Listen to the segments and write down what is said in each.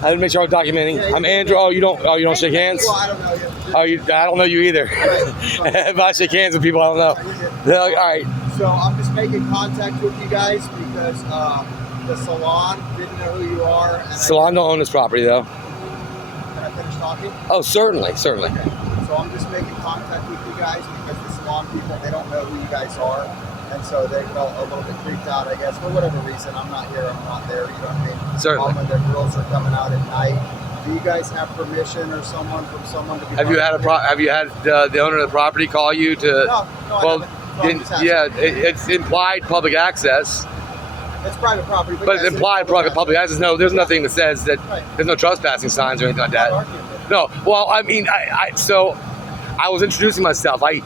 I didn't make sure I was documenting. Yeah, I'm Andrew. Oh, you don't shake hands? Well, I don't know you. Oh, I don't know you either. If I shake hands with people, I don't know. They're like, all right. So I'm just making contact with you guys because the salon didn't know who you are. And Salon don't own this property, though. Can I finish talking? Oh, certainly. Okay. So I'm just making contact with you guys because the salon people, they don't know who you guys are. And so they felt a little bit creeped out, I guess, for whatever reason. I'm not here, I'm not there, you know what I mean? Certainly. When their girls are coming out at night. Do you guys have permission or someone to be? Have you had the owner of the property call you to? No, well, it's implied public access. It's private property, but it's implied public access. No, there's nothing that says that there's no trespassing signs or anything like that. No. Well, I mean, so I was introducing myself. I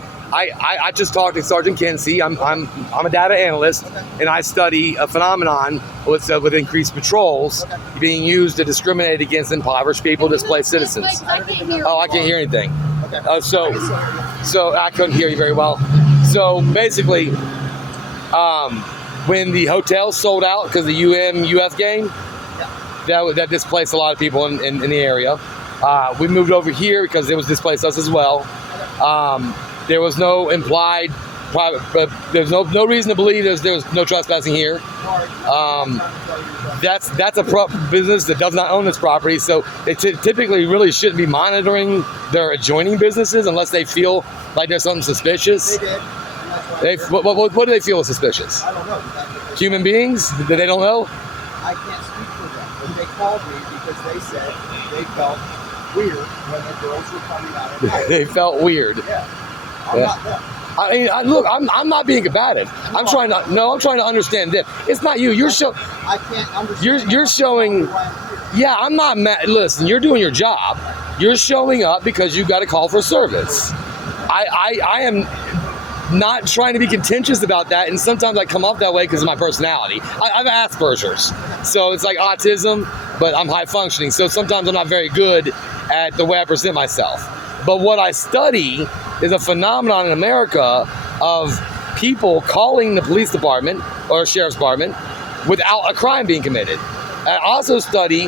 just talked to Sergeant Kinsey. I'm a data analyst, and I study a phenomenon with increased patrols being used to discriminate against impoverished people, displaced citizens. I can't hear anything. So I couldn't hear you very well. So basically, when the hotel sold out because the UF game, that displaced a lot of people in the area. We moved over here because it was displaced us as well. There was no implied private, but there's no reason to believe there's no trespassing here. That's a business that does not own this property, so they typically really shouldn't be monitoring their adjoining businesses unless they feel like there's something suspicious. They did. What do they feel is suspicious? I don't know. Human beings that they don't know? I can't speak for them, but they called me because they said they felt weird when the girls were coming out at night. They felt weird. Yeah. I'm not them. I mean, look, I'm not being combative. I'm trying to understand this. It's not you. I can't understand. You're showing. Yeah, I'm not mad. Listen, you're doing your job. You're showing up because you got a call for service. I am not trying to be contentious about that, and sometimes I come off that way because of my personality. I've Asperger's, so it's like autism, but I'm high functioning. So sometimes I'm not very good at the way I present myself. But what I study is a phenomenon in America of people calling the police department or sheriff's department without a crime being committed. I also study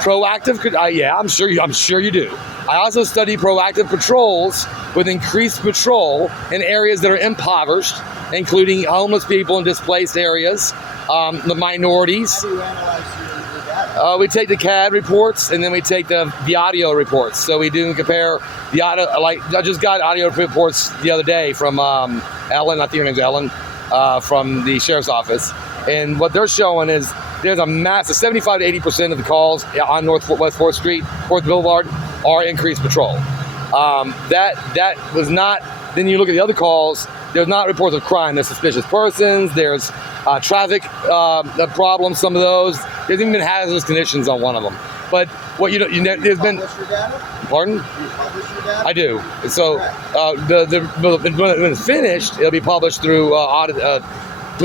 proactive. I'm sure you do. I also study proactive patrols with increased patrol in areas that are impoverished, including homeless people in displaced areas, the minorities. How do you analyze your data? We take the CAD reports and then we take the audio reports. So we do compare the audio. Like I just got audio reports the other day from Ellen. I think her name's Ellen, from the sheriff's office. And what they're showing is there's a massive 75 to 80% of the calls on West 4th Street, 4th Boulevard, are increased patrol. That was not. Then you look at the other calls. There's not reports of crime. There's suspicious persons. There's traffic problems. Some of those. There's even been hazardous conditions on one of them. But what there's been. Pardon? You publish your data? I do. So when it's finished, it'll be published through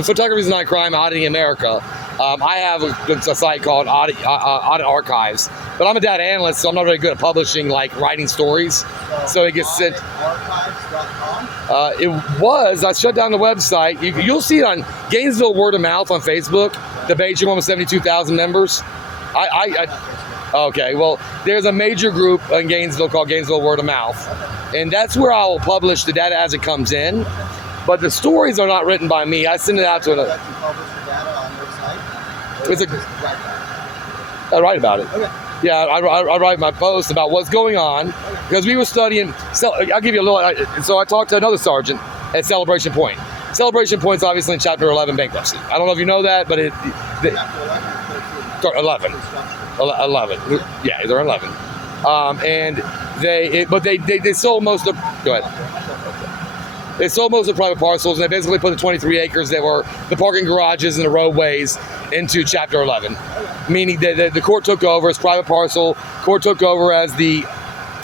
Photography is Not a Crime, Auditing America. I have a site called Audit Archives, but I'm a data analyst, so I'm not very good at publishing, like writing stories. So it gets sent. It was. I shut down the website. You'll see it on Gainesville Word of Mouth on Facebook. The major one with 72,000 members. Okay, well, there's a major group in Gainesville called Gainesville Word of Mouth, and that's where I will publish the data as it comes in. But the stories are not written by me. I send it out to another. I write about it. Okay. Yeah, I write my posts about what's going on because we were studying. So I'll give you a little. So I talked to another sergeant at Celebration Point. Celebration Point's obviously in Chapter 11 bankruptcy. I don't know if you know that, but 11. Yeah, they're 11. And they sold most of. Go ahead. They sold most of the private parcels, and they basically put the 23 acres that were the parking garages and the roadways into Chapter 11, meaning that the court took over as private parcel. Court took over as the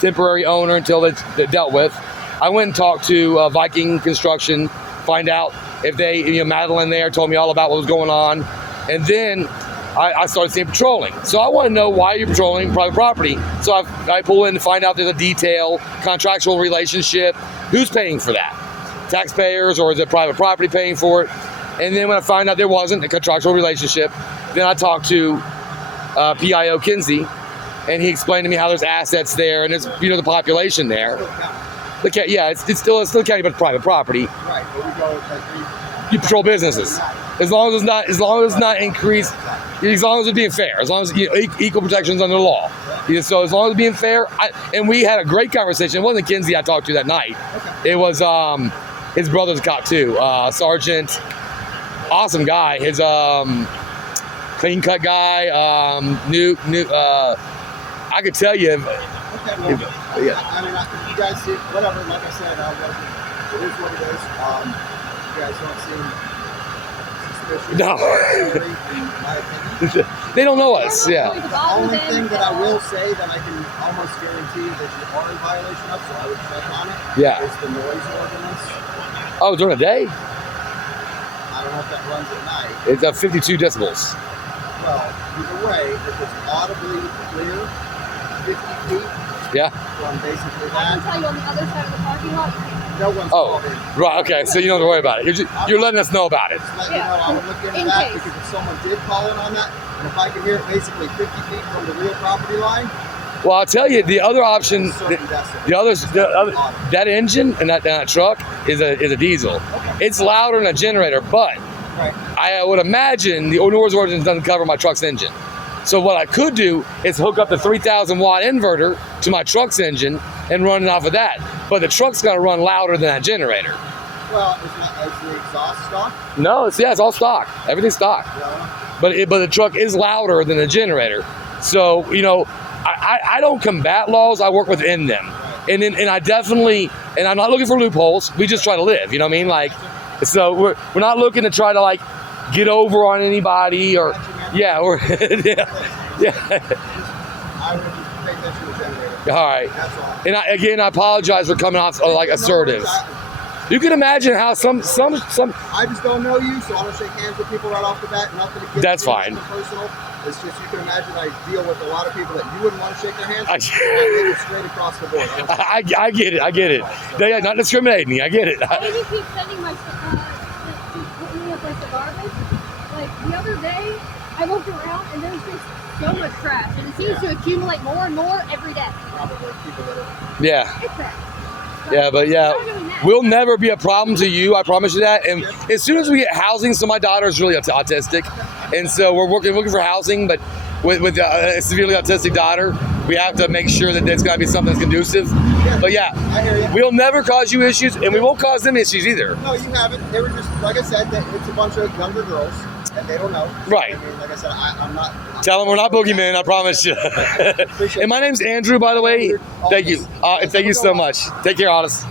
temporary owner until it's dealt with. I went and talked to Viking Construction, find out if they, Madeline there told me all about what was going on, and then I started seeing patrolling. So I want to know why you're patrolling private property. So I pull in to find out there's a detail, contractual relationship, who's paying for that? Taxpayers, or is it private property paying for it? And then when I find out there wasn't a contractual relationship, then I talked to PIO Kinsey, and he explained to me how there's assets there, and there's the population there. Yeah, it's still county, but private property. Right, but we go like You patrol businesses, as long as it's not increased, as long as it's being fair, as long as equal protections under the law. So as long as it's being fair, and we had a great conversation. It wasn't Kinsey I talked to that night. It was his brother's a cop too, Sergeant. Awesome guy. His clean cut guy. New. I could tell you. Okay, well, Yeah. I mean, you guys see, whatever, like I said, it is what it is. You guys don't seem suspicious. No. In my opinion. They don't know us, yeah. The only thing that I will say that I can almost guarantee that you are in violation of, so I would check on it, Yeah. is the noise ordinance. Oh, during the day? I don't know if that runs at night. It's 52 decibels. Well, either way, if it's audibly clear, 50 feet Yeah. from basically I can that, tell you on the other side of the parking lot. no one's Oh, called in. right. Okay. So you don't have to worry about it. You're letting us know about it. Just let you know, I would look into In that case. because if someone did call in on that, and if I could hear it basically 50 feet from the real property line, Well, I'll tell you the other option. certain decibels. The other that engine and that truck is a diesel. It's louder than a generator, but Right. I would imagine the noise ordinance doesn't cover my truck's engine. So what I could do is hook up the 3,000 watt inverter to my truck's engine and run it off of that. But the truck's gonna run louder than that generator. Well, is the exhaust stock? No, it's all stock. Everything's stock. Yeah. But the truck is louder than the generator. So I don't combat laws. I work within them, and I definitely, and I'm not looking for loopholes. We just try to live. You know what I mean? Like, so we're not looking to try to like get over on anybody or yeah or yeah. I would just pay attention to the generator. All right. That's all. And I apologize for coming off like assertive. You can imagine how some. I just don't know you, so I don't shake hands with people right off the bat. Nothing against That's you, fine. nothing personal. It's just you can imagine I deal with a lot of people that you wouldn't want to shake their hands. I- I take it straight across the board. I get it. They're not discriminating. I get it. And you keep sending my put me up like the garbage. Like the other day, I looked around and there's just so much trash, and it seems to accumulate more and more every day. Probably people that are. Yeah. It's trash. Yeah, but yeah, We're not doing that. we'll never be a problem to you. I promise you that. And as soon as we get housing, so my daughter is really autistic, and so we're looking for housing. But with a severely autistic daughter, we have to make sure that there's got to be something that's conducive. But yeah, I hear you. we'll never cause you issues, and we won't cause them issues either. No, you haven't. They were just, like I said, that it's a bunch of younger girls, and they don't know. Right. I mean, like I said, I'm not. Tell them we're not boogeymen. I promise you. And my name's Andrew, by the way. Thank you. Thank you so much. Take care, Honest.